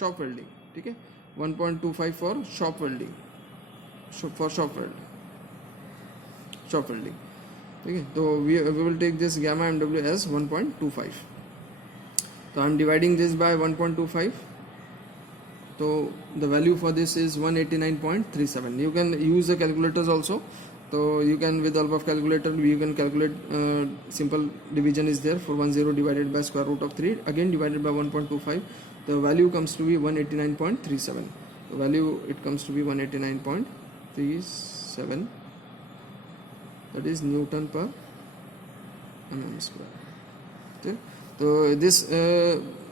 Shop welding, ठीक है, 1.25 for shop welding, for shop welding, ठीक है. तो we will take this gamma mw as 1.25. So I am dividing this by 1.25. So the value for this is 189.37. You can use the calculators also. So you can, with the help of calculator, you can calculate, simple division is there for 10 divided by square root of 3, again divided by 1.25. The value comes to be 189.37. The value, it comes to be 189.37, that is Newton per mm square. Okay. So this,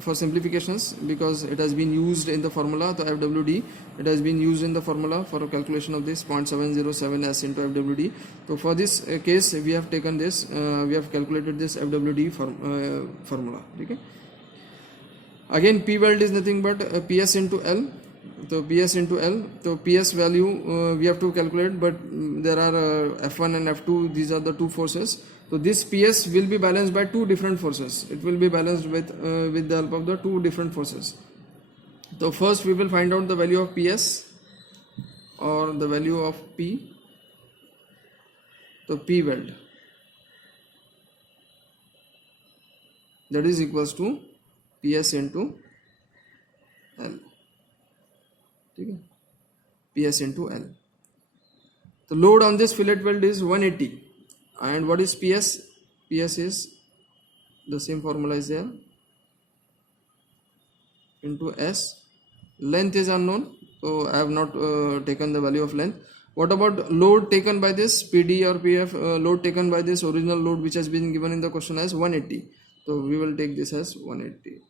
for simplifications, because it has been used in the formula, the FWD, it has been used in the formula for calculation of this 0.707 s into FWD. So for this case, we have taken this, we have calculated this FWD formula. Okay. Again, P weld is nothing but PS into L. So PS into L, so PS value we have to calculate, but there are F1 and F2, these are the two forces. So this PS will be balanced by two different forces. It will be balanced with the help of the two different forces. So first we will find out the value of PS or the value of P. So P weld, that is equals to PS into L. Okay. PS into L. The load on this fillet weld is 180. And what is PS? PS is the same formula is there, into S. Length is unknown, so I have not taken the value of length. What about load taken by this PD or PF? Load taken by this original load which has been given in the question as 180. So we will take this as 180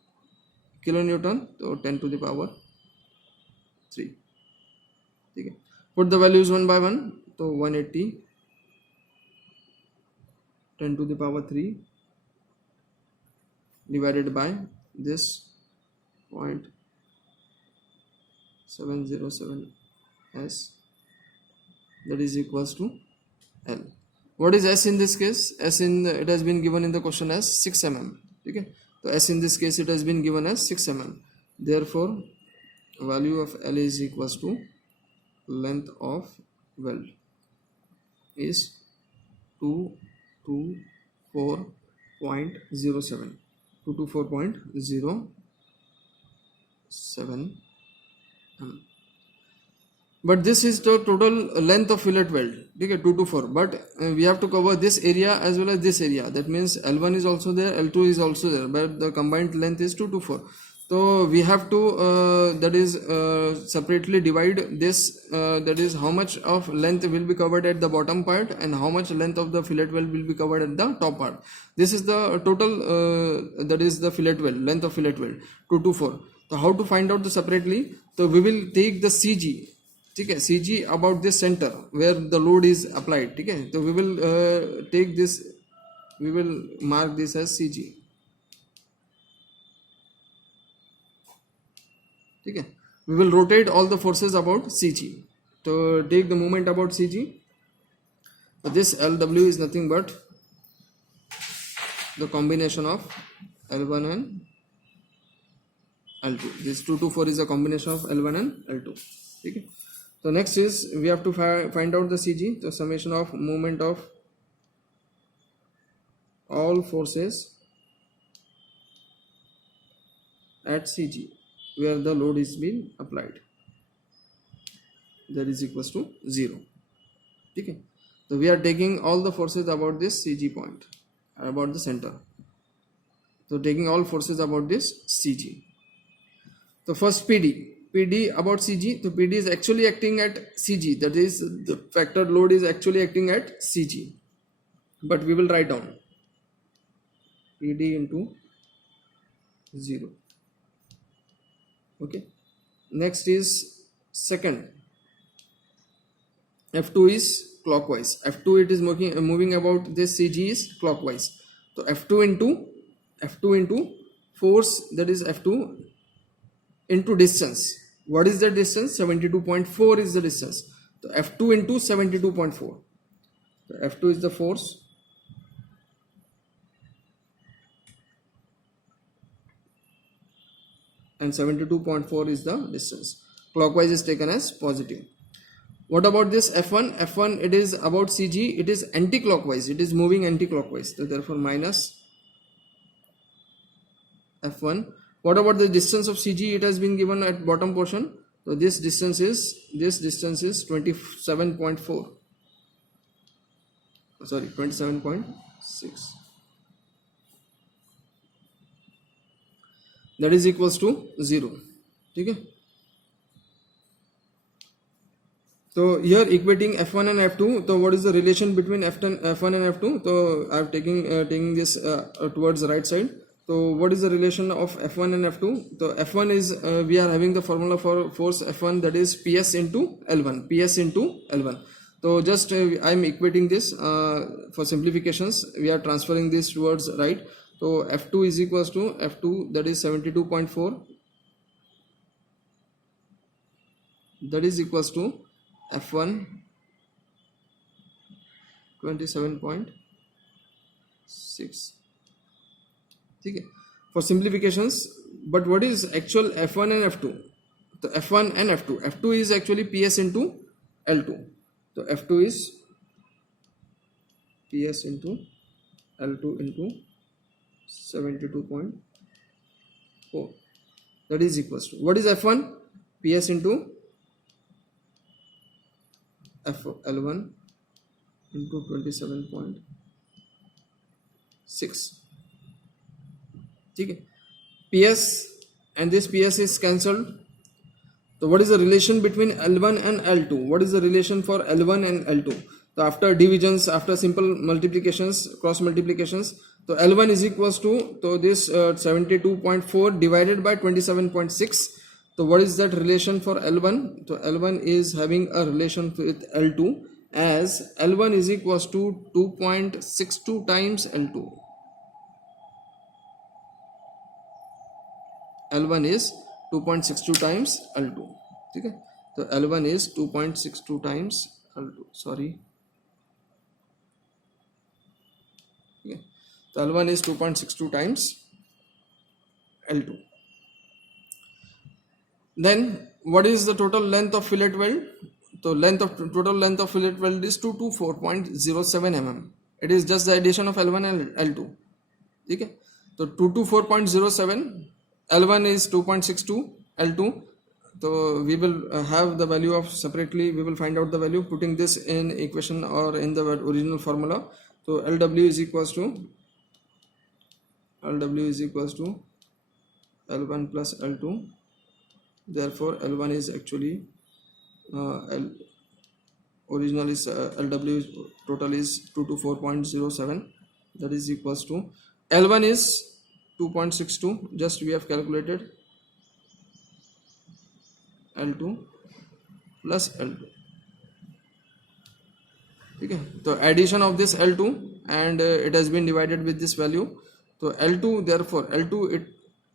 kilonewton, so 10 to the power 3. Okay. Put the values one by one. So 180 10 to the power 3 divided by this 0.707 s, that is equals to L. What is S in this case? S in it has been given in the question as 6 mm. Okay. So S in this case it has been given as 6 mm. Therefore, value of L is equals to length of weld is 224.07 mm. But this is the total length of fillet weld, okay, 224. But we have to cover this area as well as this area. That means L1 is also there, L2 is also there, but the combined length is 224. So we have to that is separately divide this, that is how much of length will be covered at the bottom part and how much length of the fillet weld will be covered at the top part. This is the total, that is the fillet weld, length of fillet weld, 224. So how to find out the separately? So we will take the CG, okay, CG about this center where the load is applied. Okay, so we will take this, we will mark this as CG. Okay, we will rotate all the forces about CG. So take the moment about CG. So this LW is nothing but the combination of L1 and L2. This 224 is a combination of L1 and L2. Okay. So next is we have to find out the CG, the summation of movement of all forces at CG where the load is being applied, that is equals to 0. Okay. So we are taking all the forces about this CG point, about the center. So taking all forces about this CG. So first PD about CG. So PD is actually acting at CG, that is the factored load is actually acting at CG, but we will write down PD into 0. Okay. Next is second, F2 is clockwise. F2 it is moving about this CG is clockwise. So F2 into force, that is F2 into distance. What is the distance? 72.4 is the distance. So F2 into 72.4. So F2 is the force. and 72.4 is the distance. Clockwise is taken as positive. What about this F1? F1, it is about CG, it is anti-clockwise, it is moving anti-clockwise, so therefore minus F1. What about the distance of CG? It has been given at bottom portion. So this distance is 27.4. Sorry, 27.6. That is equals to 0. Okay. So here equating F1 and F2. So what is the relation between F1 and F2? So I am taking this towards the right side. So what is the relation of F1 and F2? So F1 is we are having the formula for force F1, that is PS into L1. PS into L1. So just I am equating this for simplifications. We are transferring this towards right. So F2 is equals to F2, that is 72.4. That is equals to F1 27.6. Okay. For simplifications, but what is actual F1 and F2? The F1 and F2. F2 is actually PS into L2. So F2 is PS into L2 into 72.4. That is equals to, what is F1? PS into L1 into 27.6. Okay. PS and this PS is cancelled. So what is the relation between L1 and L2? What is the relation for L1 and L2? So after divisions, after simple multiplications, cross multiplications, so L1 is equals to, so this 72.4 divided by 27.6. So what is that relation for L1? So L1 is having a relation with L2 as L1 is equals to 2.62 times L2. L1 is 2.62 times L2. Okay. So L1 is 2.62 times L2. Sorry. Okay. So L1 is 2.62 times L2. Then what is the total length of fillet weld? So total length of fillet weld is 224.07 mm. It is just the addition of L1 and L2. Okay. So 224.07. L1 is 2.62, L2. So we will have the value of separately, we will find out the value putting this in equation or in the original formula. So LW is equals to L1 plus L2. Therefore L1 is actually original is LW total is 224.07. That is equals to L1 is 2.62, just we have calculated L2 plus L2. Okay. So addition of this L2 and it has been divided with this value. So L2, therefore L2 it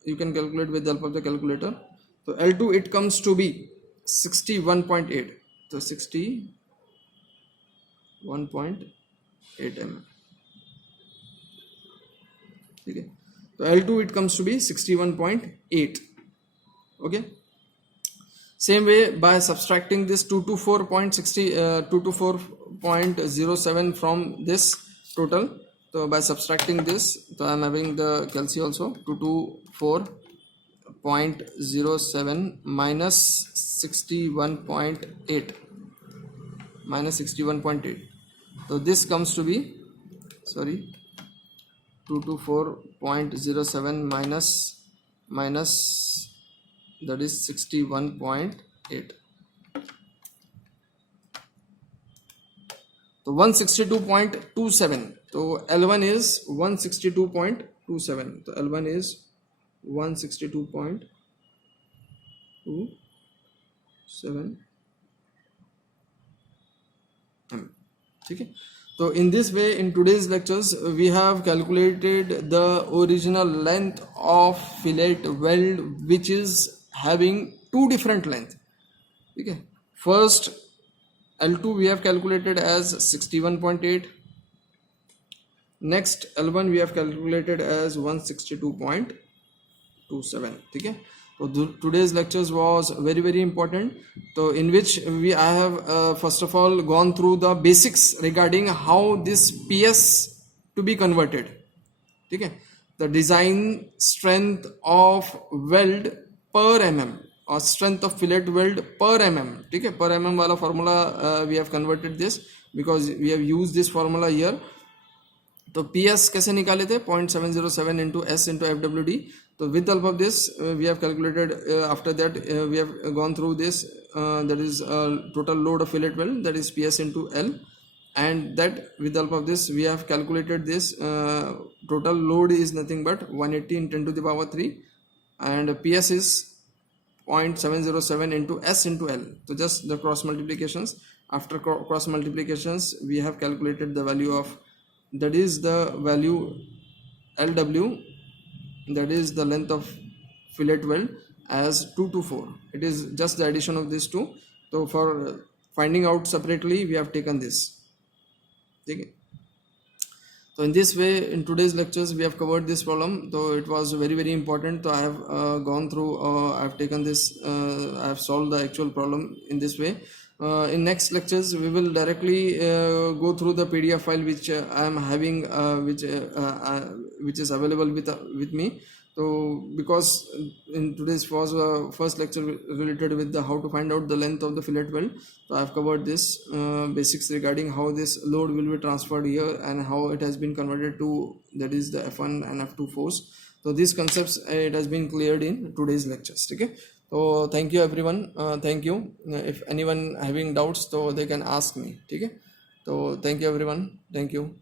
you can calculate with the help of the calculator. So L2 it comes to be 61.8. So 61.8 mm. Okay. So L2 it comes to be 61.8. Okay. Same way, by subtracting this 224.07 from this total. So by subtracting this, so I am having the calci also, 224.07 minus 61.8 minus 61.8. So this comes to be 224.07 minus that is 61.8. So 162.27. So L1 is 162.27. So L1 is 162.27 mm. Okay. So in this way, in today's lectures, we have calculated the original length of fillet weld, which is having two different lengths. Okay. First, L2 we have calculated as 61.8. Next, L1 we have calculated as 162.27. Okay. So today's lectures was very important. So in which I have first of all gone through the basics regarding how this PS to be converted. Okay, the design strength of weld per mm or strength of fillet weld per mm. Okay, per mm wala formula we have converted this because we have used this formula here. तो PS कैसे निकाले थे 0.707 into S into FWD. तो with help of this we have calculated after that we have gone through this that is total load of fillet weld, that is PS into L, and that with help of this we have calculated this total load is nothing but 180 in 10 to the power 3 and PS is 0.707 into S into L. So just the cross multiplications. After cross multiplications we have calculated the value of, that is the value LW, that is the length of fillet weld, as 224. It is just the addition of these two. So for finding out separately we have taken this. Okay. So in this way, in today's lectures we have covered this problem. So it was very important. So I have gone through, I have taken this, I have solved the actual problem in this way. In next lectures we will directly go through the PDF file which I am having, which is available with me. So because in today's was first lecture related with the how to find out the length of the fillet weld, so I have covered this basics regarding how this load will be transferred here and how it has been converted to, that is the F1 and F2 force. So these concepts it has been cleared in today's lectures. Okay. So thank you everyone. Thank you. If anyone having doubts, so they can ask me. Okay. So thank you everyone. Thank you.